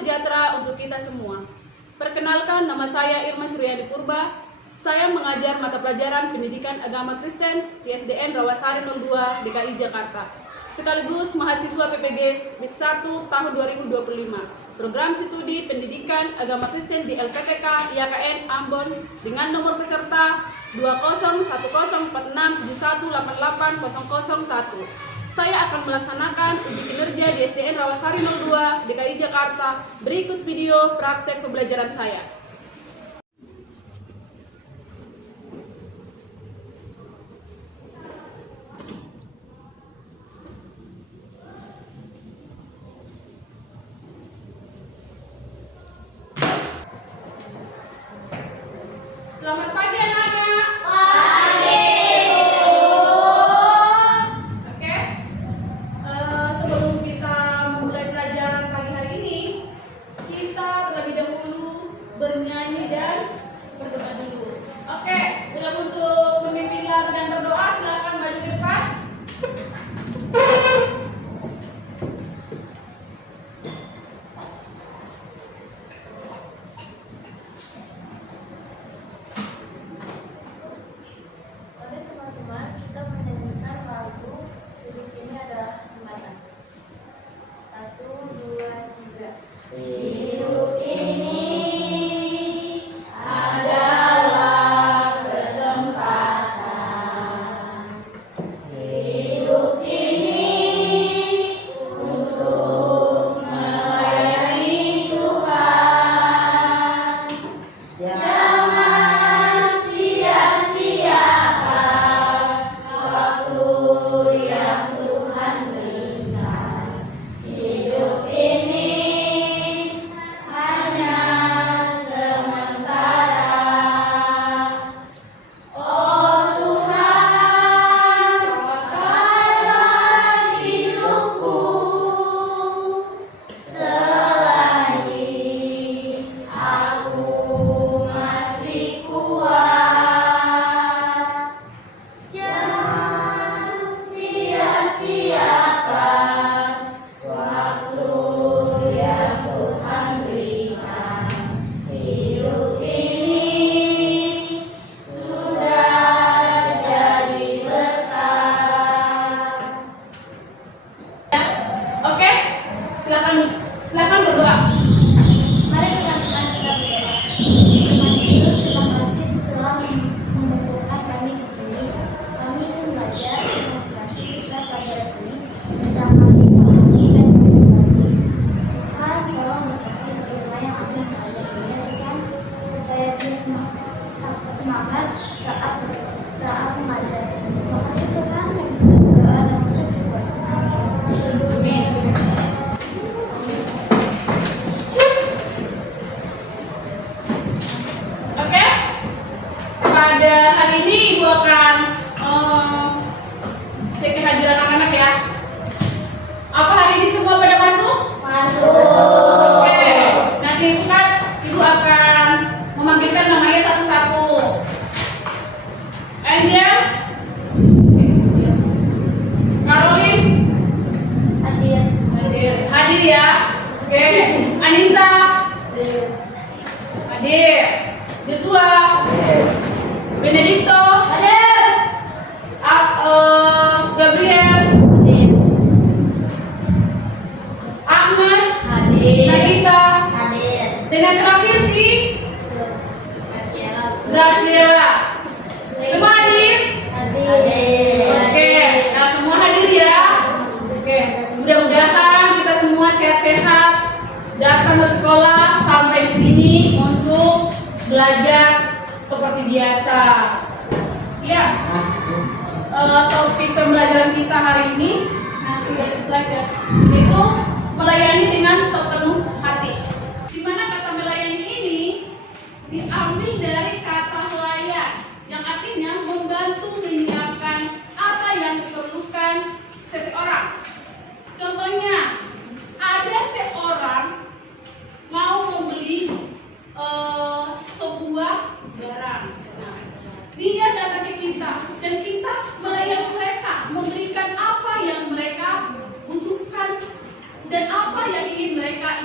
sejahtera untuk kita semua. Perkenalkan, nama saya Irma Suryani Purba. Saya mengajar mata pelajaran Pendidikan Agama Kristen di SDN Rawasari 02 DKI Jakarta. Sekaligus mahasiswa PPG B1 tahun 2025. Program studi Pendidikan Agama Kristen di LPTK YKN Ambon dengan nomor peserta 20104671880001. Saya akan melaksanakan uji kinerja di SDN Rawasari 02 DKI Jakarta. Berikut video praktek pembelajaran saya. Selamat pagi anak-anak. Pagi. Oke. Sebelum kita memulai pelajaran pagi hari ini, kita terlebih dahulu bernyanyi dan berdoa dulu. Oke, bila untuk memimpin lagu dan berdoa, silakan maju ke depan. Hidup ini adalah kesempatan. Hidup ini untuk melayani Tuhan. Jangan sia-siakan waktu yang Tuhan berikan. Hidup ini Silakan berdoa. Mari kita berdoa. Tuhan Yesus, terima kasih telah membutuhkan kami di sini. Kami ingin belajar dengan kita pelajaran ini bisa kami pahami dan berbagi. Tuhan, tolong berkati firman yang akan belajar ini Tuhan, supaya dia semangat saat mengajar. Terima kasih Tuhan, kami sudah berdoa dan mengucap syukur. Amin. Pada hari ini Ibu akan cek kehadiran anak-anak ya. Apa hari ini semua pada masuk? Masuk. Oke. Nanti Ibu akan memanggilkan namanya satu-satu. Angel, Caroline, hadir ya. Oke. Anissa, hadir. Joshua, Benedicto, Gabriel, Agnes, Nagita, dan yang terakhir si Graciela. Semua hadir? Oke, nah semua hadir ya. Oke, mudah-mudahan kita semua sehat-sehat datang ke sekolah sampai di sini untuk belajar seperti biasa. Ya, topik pembelajaran kita hari ini dari slide ya, itu melayani dengan sepenuh hati. Di mana kata melayani ini diambil dari kata melayan, yang artinya membantu menyiapkan apa yang diperlukan seseorang. Contohnya, ada seorang mau membeli sebuah barang. Nah, dia datang ke kita dan kita melayani mereka, memberikan apa yang mereka butuhkan dan apa yang ingin mereka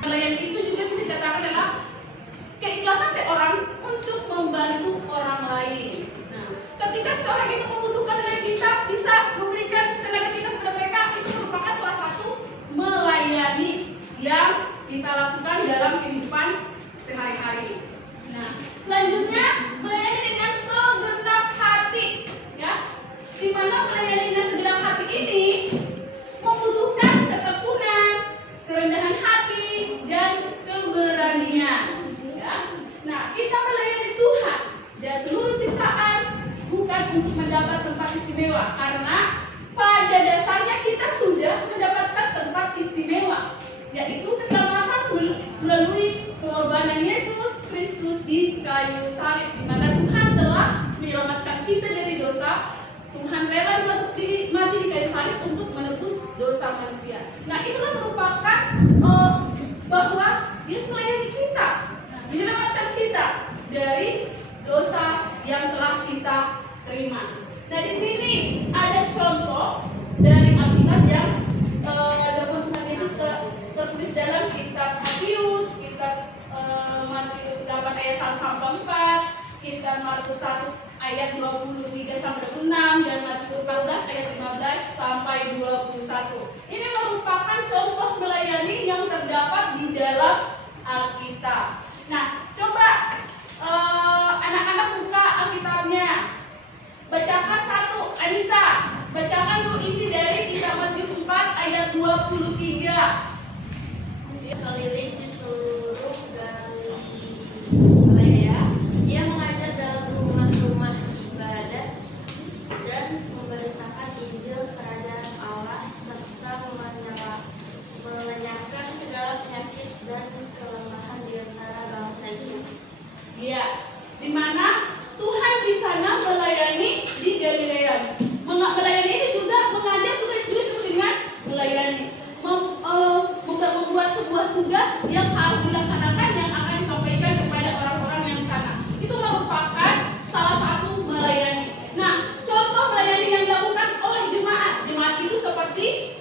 Melayani itu juga bisa dikatakan adalah keikhlasan seorang untuk membantu orang lain. Nah, ketika seseorang itu membutuhkan dari kita, bisa memberikan tenaga kita kepada mereka, itu merupakan salah satu melayani yang kita lakukan dalam kehidupan sehari-hari. Nah, selanjutnya melayani dengan segenap hati, ya. Di mana melayani dengan segenap hati ini membutuhkan ketekunan, kerendahan hati, dan keberanian. Ya. Nah, kita melayani Tuhan dan seluruh ciptaan bukan untuk mendapat tempat istimewa, karena pada dasarnya kita sudah mendapatkan tempat istimewa, yaitu keselamatan melalui pengorbanan Yesus Kristus di kayu salib, di mana Tuhan telah menyelamatkan kita dari dosa. Tuhan rela mati di kayu salib untuk menebus dosa manusia. Nah, itulah merupakan bahwa Yesus melayani kita, menyelamatkan kita dari dosa yang telah kita terima. Nah, di sini ada contoh dari Alkitab yang Tuhan Yesus tertulis dalam kitab Matius, kitab Matius 8 ayat 1 sampai 4, kitab Markus 1 ayat 23 sampai 26, dan Matius 14 ayat 15 sampai 21. Ini merupakan contoh melayani yang terdapat di dalam Alkitab. Nah, coba anak-anak buka Alkitabnya. Bacakan satu, Anissa. Bacakan dulu isi dari kitab Matius 4 ayat 23. Keliling di seluruh Galilea, ia mengajar dalam rumah-rumah ibadat dan memberitakan Injil kerajaan Allah serta melenyapkan segala penyakit dan kelemahan di antara bangsanya. Iya, di mana Tuhan di sana melayani di Galilea. Melayani ini juga mengajak tugas-tugas dengan melayani. Membuat sebuah tugas yang harus dilaksanakan yang akan disampaikan kepada orang-orang yang di sana. Itu merupakan salah satu melayani. Nah, contoh melayani yang dilakukan oleh jemaat. Jemaat itu seperti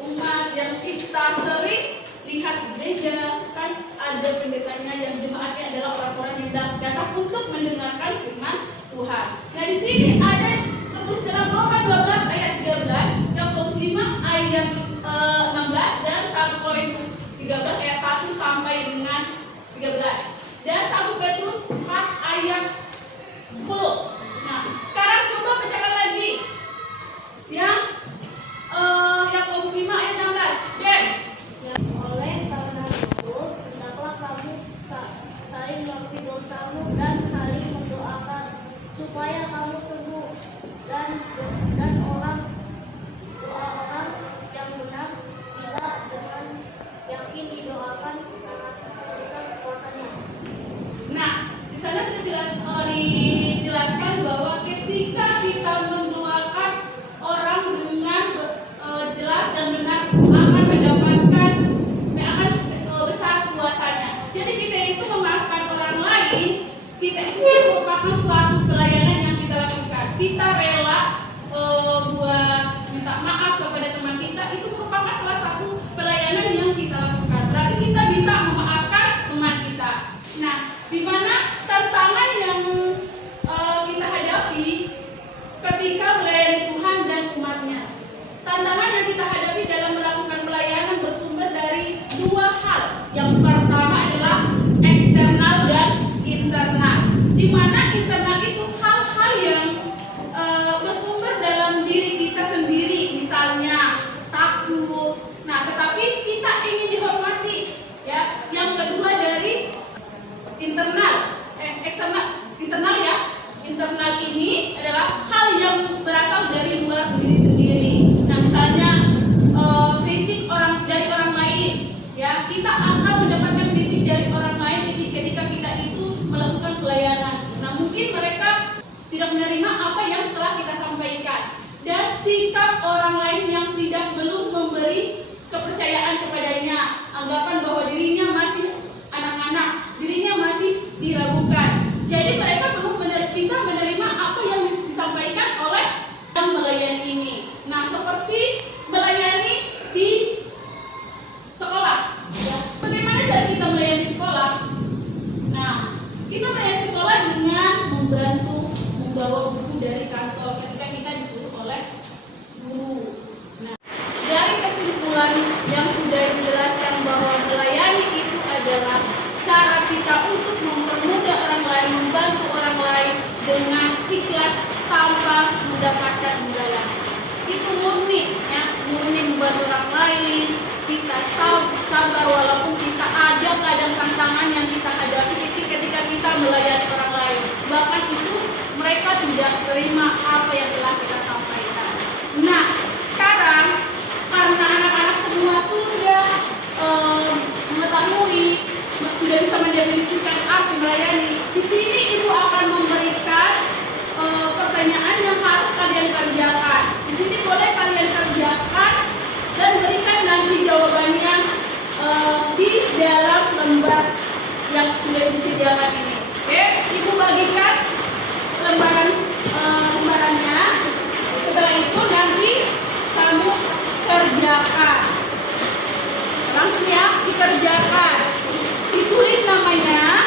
umat yang kita sering lihat di gereja, kan ada pendetanya yang jemaatnya adalah orang-orang yang datang untuk mendengarkan firman Tuhan. Nah, di sini ada tertulis dalam Roma 12 ayat 13, Yakobus 5 ayat 16, dan 1 Korintus 13 ayat 1 sampai dengan 13, dan 1 Petrus 4 ayat 10. Nah, sekarang coba bacakan lagi yang Yakobus 5 ayat 16. Dan Oleh karena itu, hendaklah kamu saling mengakui dosamu dan saling mendoakan supaya kamu sembuh, dan doa orang yang benar bila dengan yakin didoakan sangat besar kuasanya. nah, di sana sudah dijelaskan bahwa ketika kita mendoakan orang dengan jelas dan benar akan mendapatkan besar kuasanya. Jadi kita itu memaafkan orang lain, kita itu merupakan suatu pelayanan yang kita lakukan. Kita rela buat minta maaf kepada teman kita, itu merupakan salah satu pelayanan yang kita lakukan. Berarti kita bisa memaafkan teman kita. Nah, di mana tantangan yang kita hadapi ketika melayani Tuhan dan umatnya. Tantangan yang kita hadapi dalam melakukan pelayanan bersumber dari dua hal. Yang pertama adalah eksternal dan internal. Di mana internal itu hal-hal yang bersumber dalam diri kita sendiri, misalnya takut. Nah, tetapi kita ingin dihormati, ya. Yang kedua dari internal ya. Internal ini adalah hal yang berasal dari luar diri sendiri. Nah, misalnya kritik dari orang lain, ya. Kita akan mendapatkan kritik dari orang lain ketika kita itu melakukan pelayanan. Nah, mungkin mereka tidak menerima apa yang telah kita sampaikan, dan sikap orang lain yang belum memberi kepercayaan kepadanya, anggapan bahwa dirinya masih anak-anak, dirinya masih diragukan. Jadi mereka belum bisa menerima apa yang disampaikan oleh yang melayani ini. Nah, seperti melayani di sekolah. membantu orang lain, kita sabar walaupun kita ada kadang tantangan yang kita hadapi ketika kita melayani orang lain. Bahkan itu mereka tidak terima apa yang telah kita sampaikan. Nah, sekarang karena anak-anak semua sudah mengetahui, sudah bisa mendefinisikan arti melayani, di sini ibu akan memberikan pertanyaan yang harus kalian kerjakan. Di sini boleh kalian kerjakan dan berikan nanti jawabannya di dalam lembar yang sudah disediakan ini. Oke, ibu bagikan lembarannya. Setelah itu nanti kamu kerjakan. Langsung ya, dikerjakan. Ditulis namanya,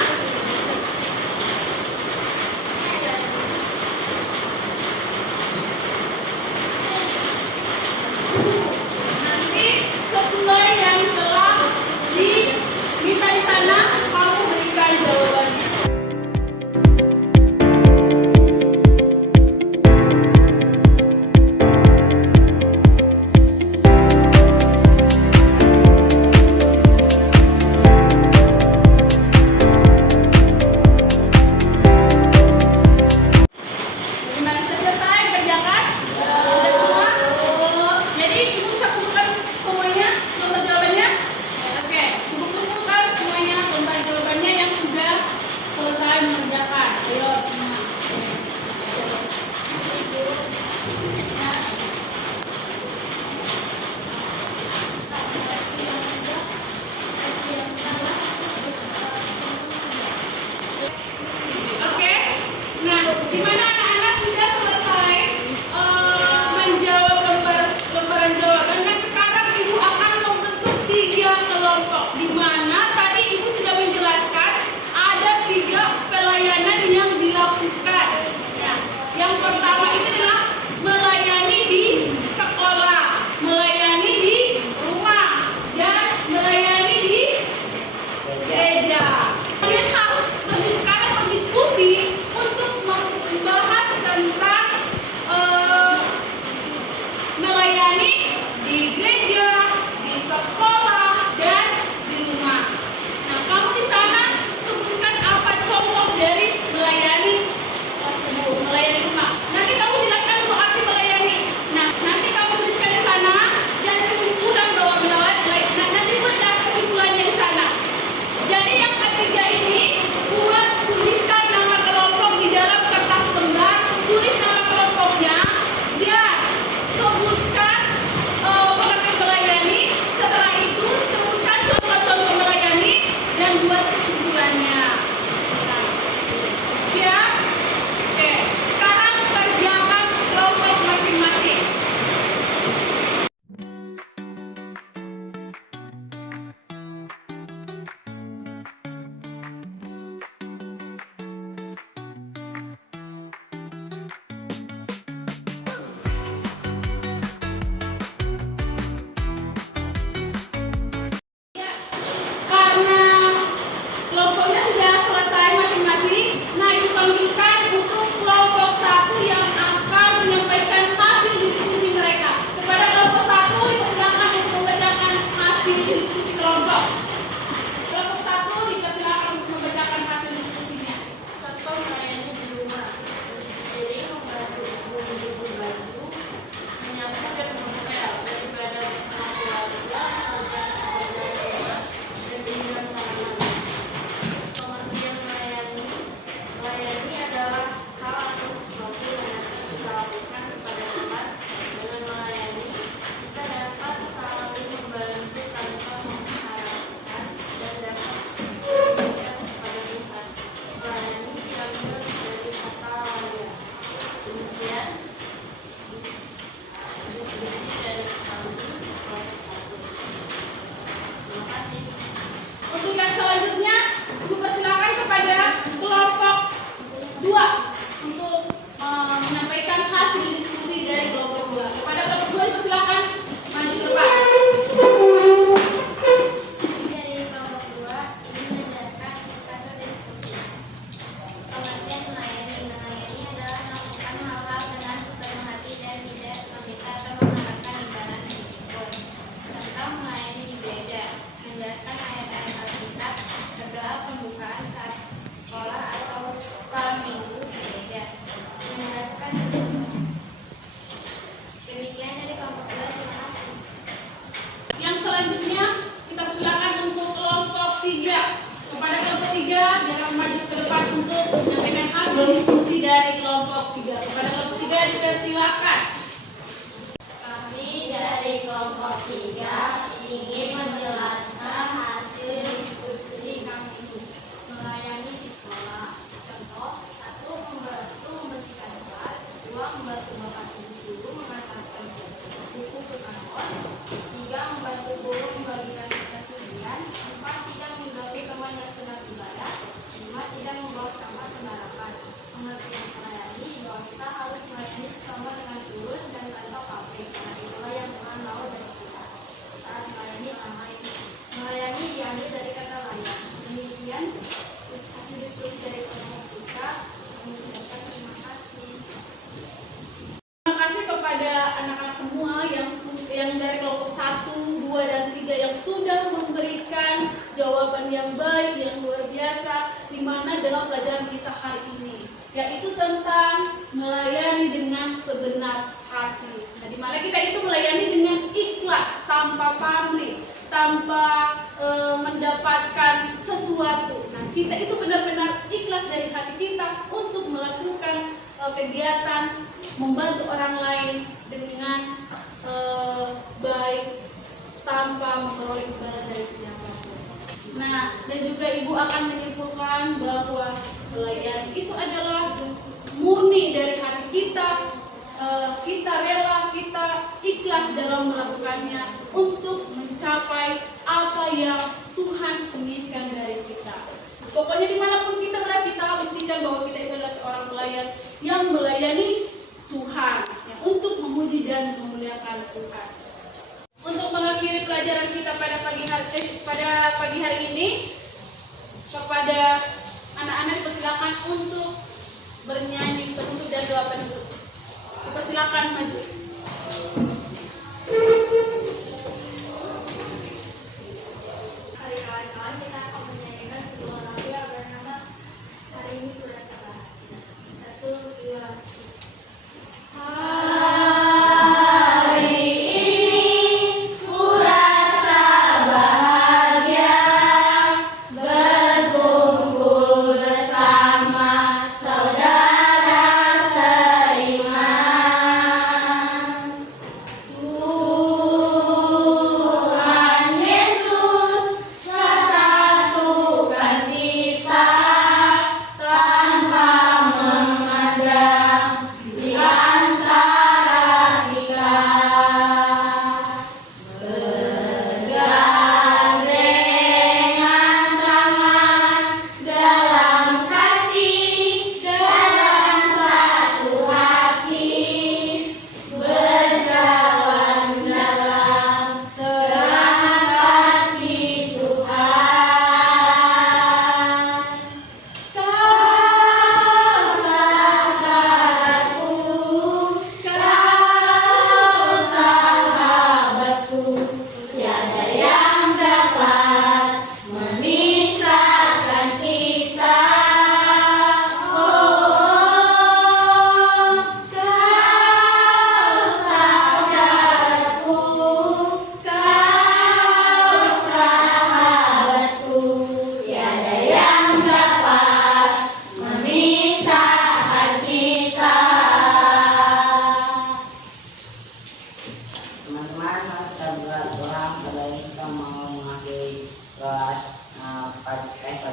3. Kepada kelompok 3, jangan maju ke depan untuk menyampaikan hasil diskusi dari kelompok 3. Kepada kelompok 3 dipersilakan. Kami dari kelompok 3 ingin menjelaskan hasil diskusi kami melayani di sekolah. Contoh, 1. Membantu membersihkan kelas. 2. Membantu bapak ibu guru mengantarkan buku ke kantor. 3. Membantu guru membagikan tugas ujian. 4. Tidak mengganggu teman yang sedang ibadah. 5. Tidak membawa sampah sembarangan. Pengertian melayani bahwa kita harus melayani sesama dengan tulus dan tanpa pamrih, karena itulah yang Tuhan mau dari kita. Saat melayani melayani diambil dari kata layan. Demikian hasil diskusi dari kelompok kita. Kami ucapkan terima kasih. Terima kasih kepada anak-anak semua yang dari kelompok 1, 2, dan 3 yang sudah memberikan jawaban yang baik, yang luar biasa, di mana dalam pelajaran kita hari ini, yaitu tentang melayani dengan segenap hati. Nah, di mana kita itu melayani dengan ikhlas, tanpa pamrih, tanpa mendapatkan sesuatu. Nah, kita itu benar-benar ikhlas dari hati kita untuk melakukan kegiatan membantu orang lain dengan baik, tanpa memperoleh imbalan dari siapapun. Nah, dan juga Ibu akan menyimpulkan bahwa melayani itu adalah murni dari hati kita. Kita rela, kita ikhlas dalam melakukannya untuk mencapai apa yang Tuhan inginkan dari kita. Pokoknya dimanapun kita berada, kita buktikan bahwa kita itu adalah seorang pelayan yang melayani Tuhan, ya, untuk memuji dan memuliakan Tuhan. Untuk mengakhiri pelajaran kita pada pagi hari ini, kepada anak-anak dipersilakan untuk bernyanyi penutup dan doa penutup. Dipersilakan maju. Hari kawan-kawan, kita akan menyanyikan sebuah lagu yang bernama Hari Ini Kurasa Bahagia. 1, 2, 3.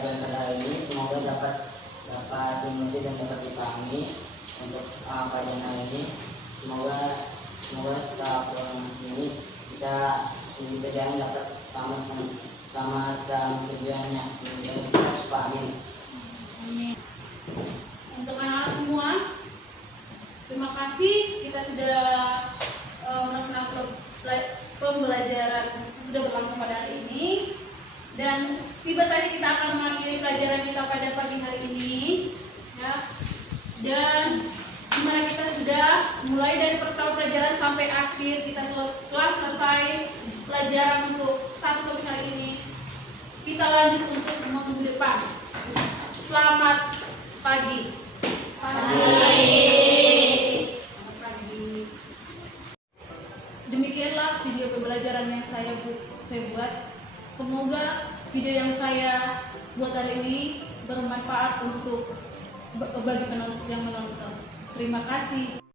pelajaran pada hari ini. Semoga dapat dimengerti dan dapat dipahami untuk pelajaran hari ini. Semoga setelah pulang ini bisa di perjalanan dapat selamat dan tujuannya. Dan kita amin. Amin. Untuk anak-anak semua, terima kasih kita sudah melaksanakan pembelajaran sudah berlangsung pada hari ini, dan tiba saja kita akan mengakhiri pelajaran kita pada pagi hari ini, ya. Dan dimana kita sudah mulai dari pertama pelajaran sampai akhir, kita setelah selesai pelajaran untuk satu topik hari ini, kita lanjut untuk minggu depan. Selamat pagi. Demikianlah video pembelajaran yang saya buat. Semoga video yang saya buat hari ini bermanfaat untuk bagi penonton yang menonton. Terima kasih.